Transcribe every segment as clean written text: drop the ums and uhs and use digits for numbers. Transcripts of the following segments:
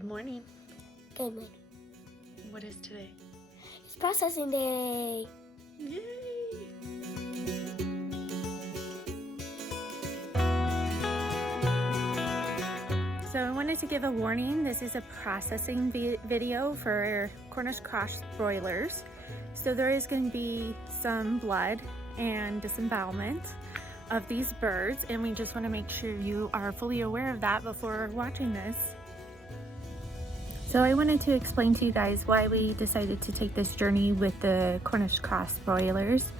Good morning. Good morning. What is today? It's processing day. Yay! So I wanted to give a warning. This is a processing video for Cornish cross broilers. So there is going to be some blood and disembowelment of these birds, and we just want to make sure you are fully aware of that before watching this. So I wanted to explain to you guys why we decided to take this journey with the Cornish cross broilers.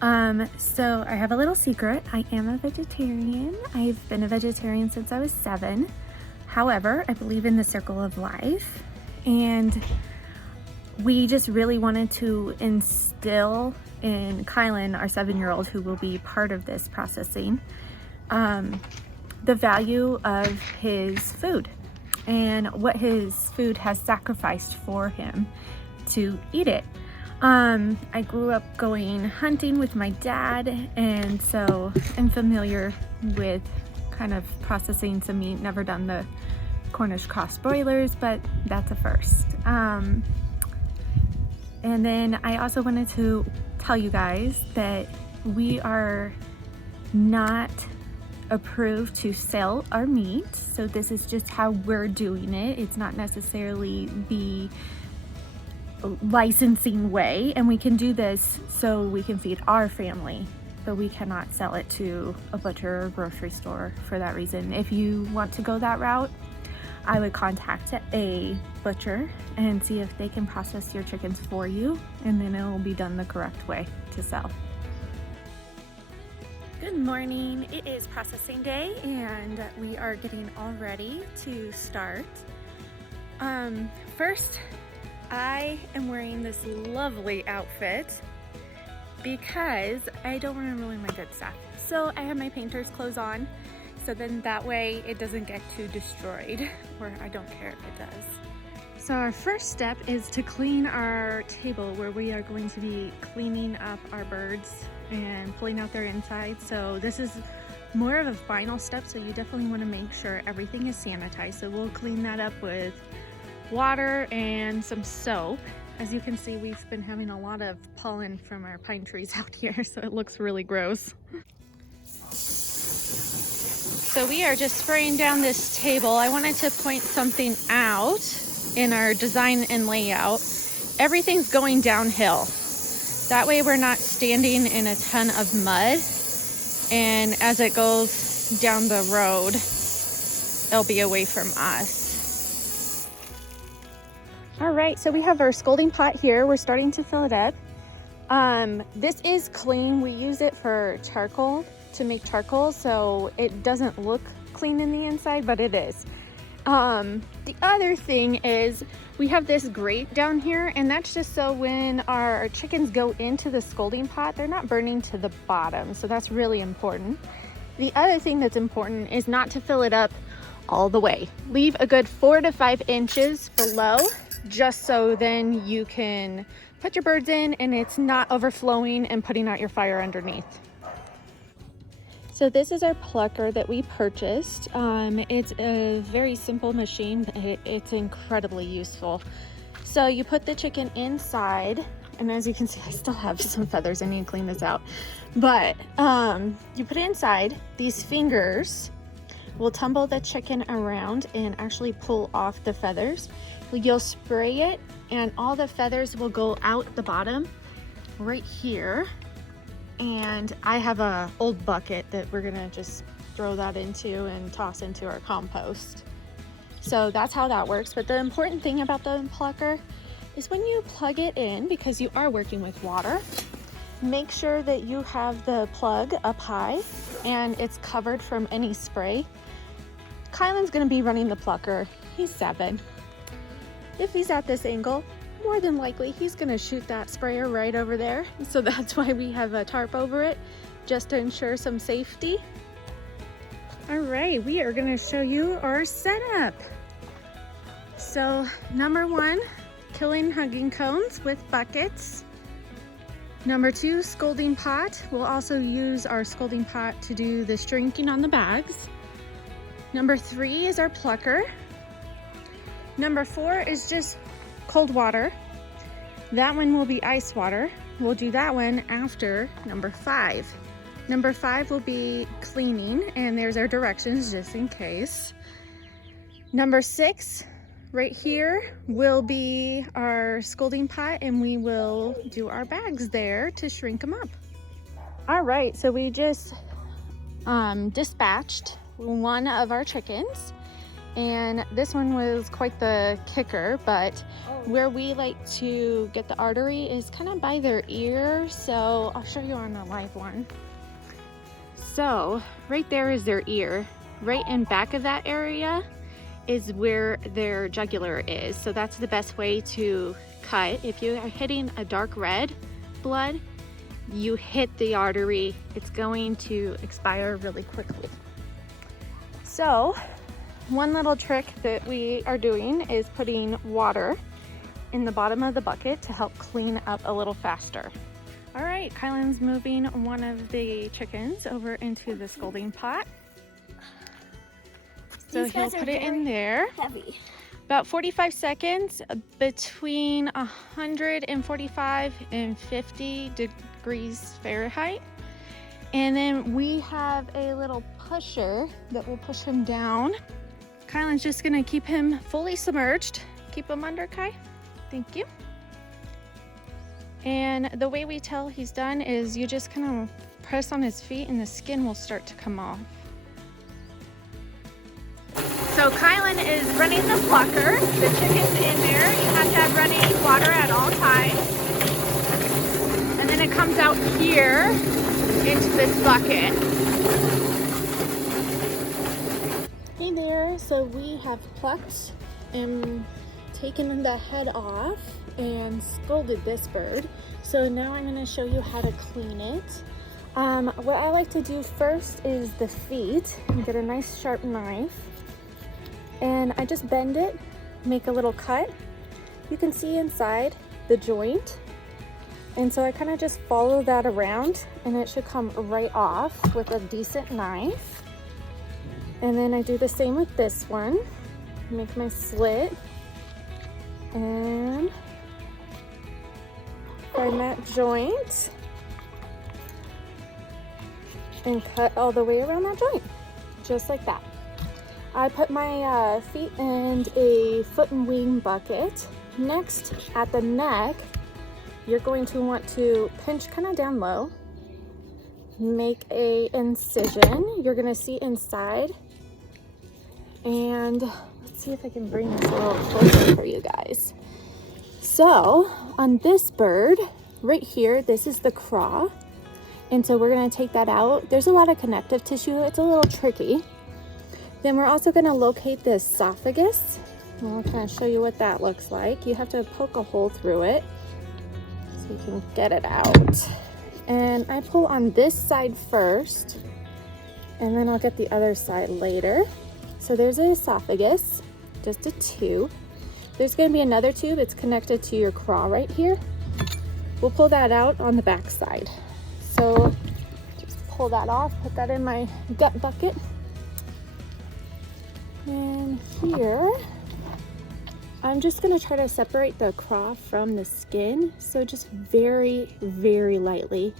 So I have a little secret. I am a vegetarian. I've been a vegetarian since I was 7. However, I believe in the circle of life, and we just really wanted to instill in Kylan, our 7-year-old, who will be part of this processing, the value of his food and what his food has sacrificed for him to eat it. I grew up going hunting with my dad, and so I'm familiar with kind of processing some meat. Never done the Cornish cross broilers, but that's a first. And then I also wanted to tell you guys that we are not approved to sell our meat, so this is just how we're doing it. It's not necessarily the licensing way, and we can do this so we can feed our family, but we cannot sell it to a butcher or grocery store for that reason. If you want to go that route, I would contact a butcher and see if they can process your chickens for you, and then it will be done the correct way to sell. Good morning. It is processing day, and we are getting all ready to start. First, I am wearing this lovely outfit because I don't want to ruin my good stuff. So I have my painter's clothes on, so then that way it doesn't get too destroyed, or I don't care if it does. So our first step is to clean our table, where we are going to be cleaning up our birds and pulling out their insides. So this is more of a final step, so you definitely want to make sure everything is sanitized. So we'll clean that up with water and some soap. As you can see, we've been having a lot of pollen from our pine trees out here, so it looks really gross. So we are just spraying down this table. I wanted to point something out in our design and layout. Everything's going downhill. That way we're not standing in a ton of mud, and as it goes down the road, it'll be away from us. All right, so we have our scalding pot here. We're starting to fill it up. This is clean. We use it for charcoal, to make charcoal, so it doesn't look clean in the inside, but it is. The other thing is we have this grate down here, and that's just so when our chickens go into the scalding pot, they're not burning to the bottom, so that's really important. The other thing that's important is not to fill it up all the way. Leave a good 4 to 5 inches below, just so then you can put your birds in and it's not overflowing and putting out your fire underneath. So this is our plucker that we purchased. It's a very simple machine, but it's incredibly useful. So you put the chicken inside, and as you can see, I still have some feathers. I need to clean this out. But you put it inside. These fingers will tumble the chicken around and actually pull off the feathers. You'll spray it, and all the feathers will go out the bottom right here. And I have a old bucket that we're gonna just throw that into and toss into our compost. So that's how that works. But the important thing about the plucker is when you plug it in, because you are working with water, make sure that you have the plug up high and it's covered from any spray. Kylan's gonna be running the plucker. He's 7. If he's at this angle, more than likely he's gonna shoot that sprayer right over there. So that's why we have a tarp over it, just to ensure some safety. All right, we are gonna show you our setup. So number 1, killing hugging cones with buckets. Number 2, scalding pot. We'll also use our scalding pot to do the shrinking on the bags. Number 3 is our plucker. Number 4 is just cold water. That one will be ice water. We'll do that one after number 5. Number 5 will be cleaning, and there's our directions just in case. Number 6 right here will be our scalding pot, and we will do our bags there to shrink them up. All right, so we just dispatched one of our chickens, and this one was quite the kicker, but where we like to get the artery is kind of by their ear, so I'll show you on a live one. So right there is their ear. Right in back of that area is where their jugular is, so that's the best way to cut. If you are hitting a dark red blood, you hit the artery, it's going to expire really quickly. So one little trick that we are doing is putting water in the bottom of the bucket to help clean up a little faster. All right, Kylan's moving one of the chickens over into the scalding pot. So he'll put it in there. Heavy. About 45 seconds, between 145 and 50 degrees Fahrenheit. And then we have a little pusher that will push him down. Kylan's just gonna keep him fully submerged. Keep him under, Kai. Thank you. And the way we tell he's done is you just kind of press on his feet and the skin will start to come off. So Kylan is running the plucker. The chicken's in there. You have to have running water at all times. And then it comes out here into this bucket. Hey there, so we have plucked and taken the head off and scalded this bird. So now I'm going to show you how to clean it. What I like to do first is the feet. You get a nice sharp knife and I just bend it, make a little cut. You can see inside the joint. And so I kind of just follow that around and it should come right off with a decent knife. And then I do the same with this one. Make my slit and find that joint and cut all the way around that joint, just like that. I put my feet in a foot and wing bucket. Next, at the neck, you're going to want to pinch kind of down low, make a incision. You're gonna see inside, and let's see if I can bring this a little closer for you guys. So on this bird right here, this is the craw, and so we're gonna take that out. There's a lot of connective tissue. It's a little tricky. Then we're also gonna locate the esophagus. I'll kind of show you what that looks like. You have to poke a hole through it so you can get it out. And I pull on this side first, and then I'll get the other side later. So there's an esophagus, just a tube. There's gonna be another tube. It's connected to your craw right here. We'll pull that out on the back side. So just pull that off, put that in my gut bucket. And here, I'm just gonna try to separate the craw from the skin. So just very, very lightly.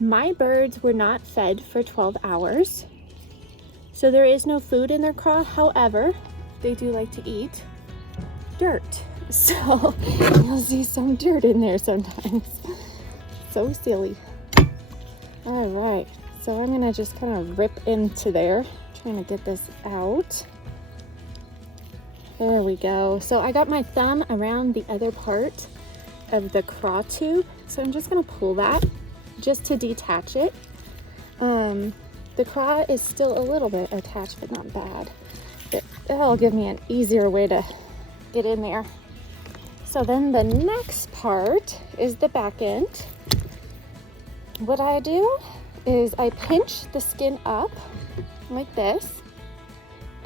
My birds were not fed for 12 hours. So there is no food in their craw. However, they do like to eat dirt. So you'll see some dirt in there sometimes. So silly. All right, so I'm gonna just kind of rip into there, trying to get this out. There we go. So I got my thumb around the other part of the craw tube. So I'm just gonna pull that just to detach it. The craw is still a little bit attached, but not bad. That'll give me an easier way to get in there. So then the next part is the back end. What I do is I pinch the skin up like this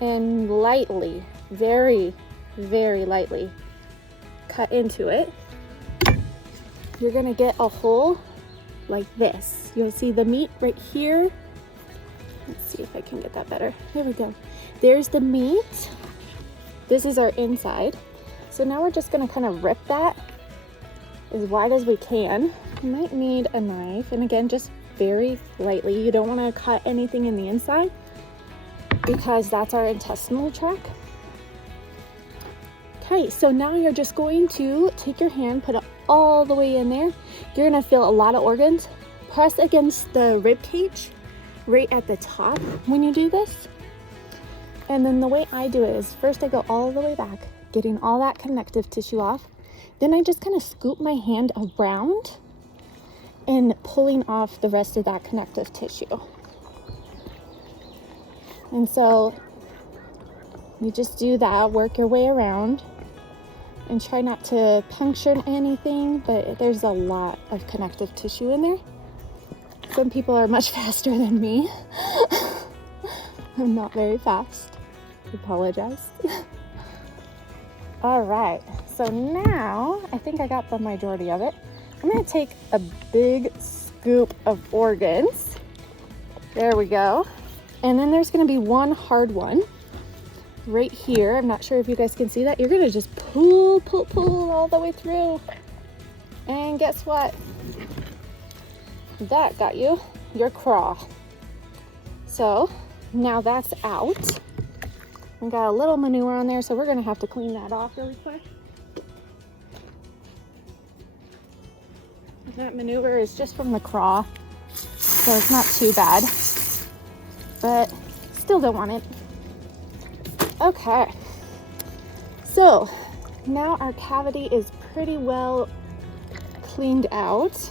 and lightly, very, very lightly cut into it. You're gonna get a hole like this. You'll see the meat right here. Let's see if I can get that better. Here we go. There's the meat. This is our inside. So now we're just gonna kind of rip that as wide as we can. You might need a knife, and again, just very lightly. You don't want to cut anything in the inside because that's our intestinal tract. Okay, so now you're just going to take your hand, put it all the way in there. You're gonna feel a lot of organs. Press against the rib cage right at the top when you do this. And then the way I do it is first I go all the way back, getting all that connective tissue off. Then I just kind of scoop my hand around and pulling off the rest of that connective tissue. And so you just do that, work your way around, and try not to puncture anything, but there's a lot of connective tissue in there. Some people are much faster than me. I'm not very fast. I apologize. All right, so now I think I got the majority of it. I'm gonna take a big scoop of organs. There we go. And then there's gonna be one hard one right here. I'm not sure if you guys can see that. You're gonna just pull all the way through. And guess what? That got you your craw. So now that's out. We got a little manure on there, so we're gonna have to clean that off really quick. That manure is just from the craw, so it's not too bad, but still don't want it. Okay, so now our cavity is pretty well cleaned out.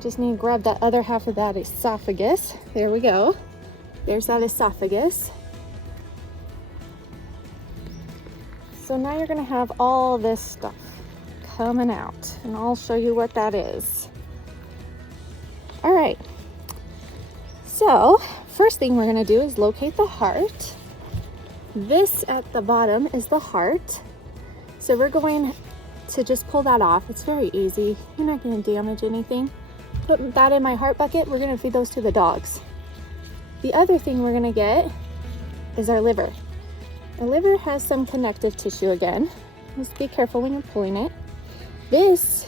Just need to grab that other half of that esophagus. There we go. There's that esophagus. So now you're gonna have all this stuff coming out, and I'll show you what that is. All right, so first thing we're gonna do is locate the heart. This at the bottom is the heart. So we're going to just pull that off. It's very easy. You're not gonna damage anything. Put that in my heart bucket. We're gonna feed those to the dogs. The other thing we're gonna get is our liver. The liver has some connective tissue again. Just be careful when you're pulling it. This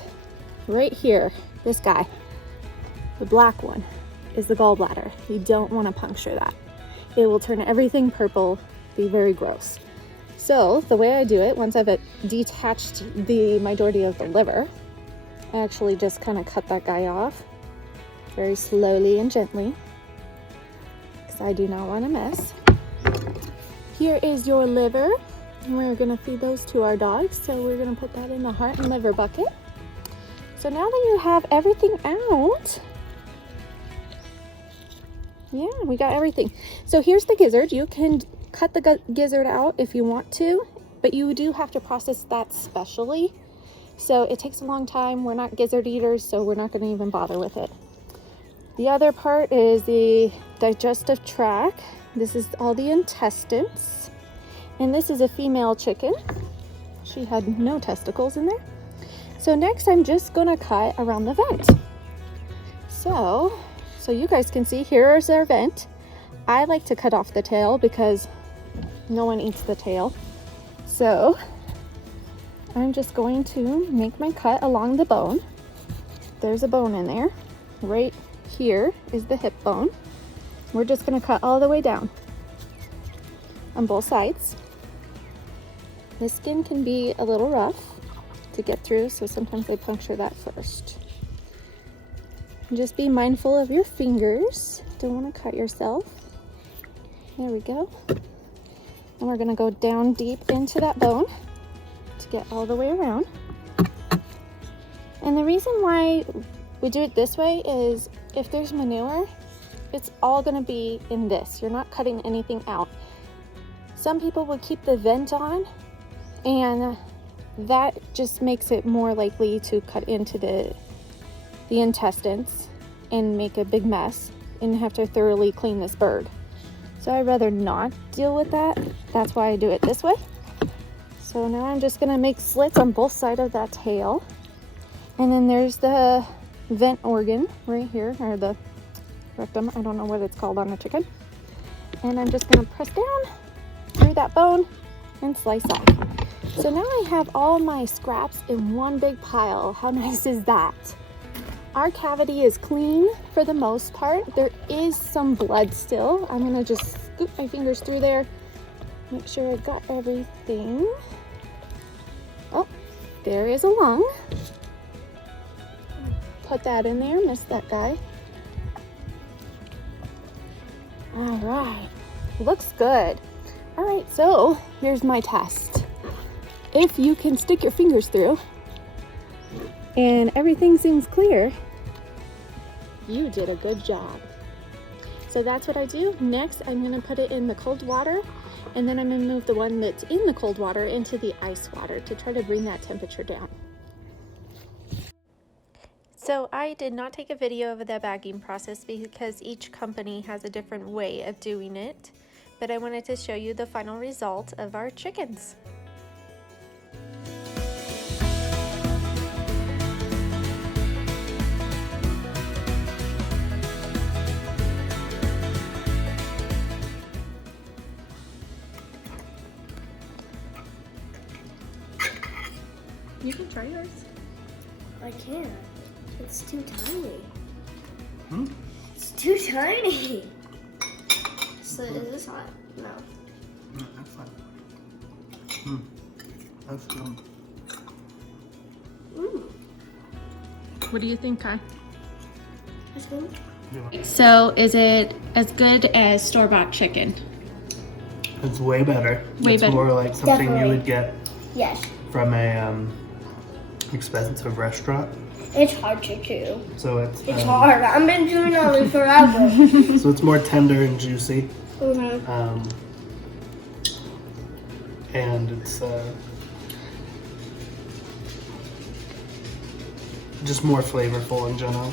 right here, this guy, the black one, is the gallbladder. You don't want to puncture that. It will turn everything purple, be very gross. So the way I do it, once I've detached the majority of the liver, I actually just kind of cut that guy off very slowly and gently, because I do not want to mess. Here is your liver. We're gonna feed those to our dogs. So we're gonna put that in the heart and liver bucket. So now that you have everything out, yeah, we got everything. So here's the gizzard. You can cut the gizzard out if you want to, but you do have to process that specially. So it takes a long time. We're not gizzard eaters, so we're not gonna even bother with it. The other part is the digestive tract. This is all the intestines. And this is a female chicken. She had no testicles in there. So next I'm just gonna cut around the vent. So you guys can see, here's our vent. I like to cut off the tail because no one eats the tail. So I'm just going to make my cut along the bone. There's a bone in there. Right here is the hip bone. We're just gonna cut all the way down on both sides. The skin can be a little rough to get through, so sometimes I puncture that first. And just be mindful of your fingers. Don't want to cut yourself. There we go. And we're gonna go down deep into that bone to get all the way around. And the reason why we do it this way is if there's manure, it's all gonna be in this. You're not cutting anything out. Some people will keep the vent on, and that just makes it more likely to cut into the intestines and make a big mess and have to thoroughly clean this bird. So I'd rather not deal with that. That's why I do it this way. So now I'm just gonna make slits on both sides of that tail. And then there's the vent organ right here, or the rectum. I don't know what it's called on a chicken. And I'm just gonna press down through that bone and slice off. So now I have all my scraps in one big pile. How nice is that? Our cavity is clean for the most part. There is some blood still. I'm gonna just scoop my fingers through there, make sure I've got everything. Oh, there is a lung. Put that in there, missed that guy. All right, looks good. All right, so here's my test. If you can stick your fingers through and everything seems clear, you did a good job. So that's what I do. Next, I'm gonna put it in the cold water, and then I'm gonna move the one that's in the cold water into the ice water to try to bring that temperature down. So I did not take a video of the bagging process because each company has a different way of doing it, but I wanted to show you the final result of our chickens. You can try yours. I can't. It's too tiny. Hmm? It's too tiny. So is this hot? No. No, that's fine. That's good. What do you think, Kai? That's good. Yeah. So is it as good as store-bought chicken? It's way better. Way it's better. more like something Definitely. you would get Yes. from a expensive restaurant. It's hard to chew. So it's Hard. I've been doing all this forever. So it's more tender and juicy. Mm-hmm. And it's just more flavorful in general.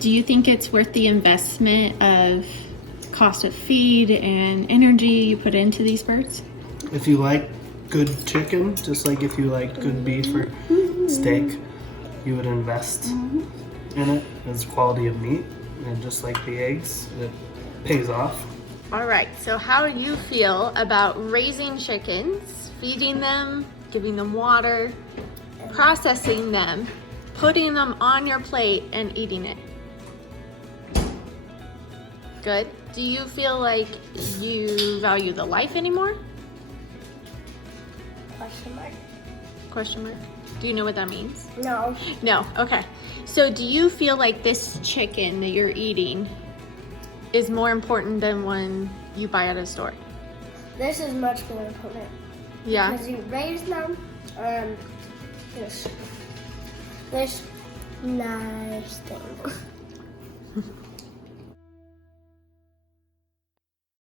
Do you think it's worth the investment of cost of feed and energy you put into these birds? If you like good chicken, just like if you like good beef or steak, you would invest in it as quality of meat, and just like the eggs, it pays off. All right, so how do you feel about raising chickens, feeding them, giving them water, processing them, putting them on your plate and eating it? Good. Do you feel like you value the life anymore? Question mark? Question mark. Do you know what that means? No. No, okay. So do you feel like this chicken that you're eating is more important than one you buy at a store? This is much more important. Yeah? Because you raise them, this nice thing.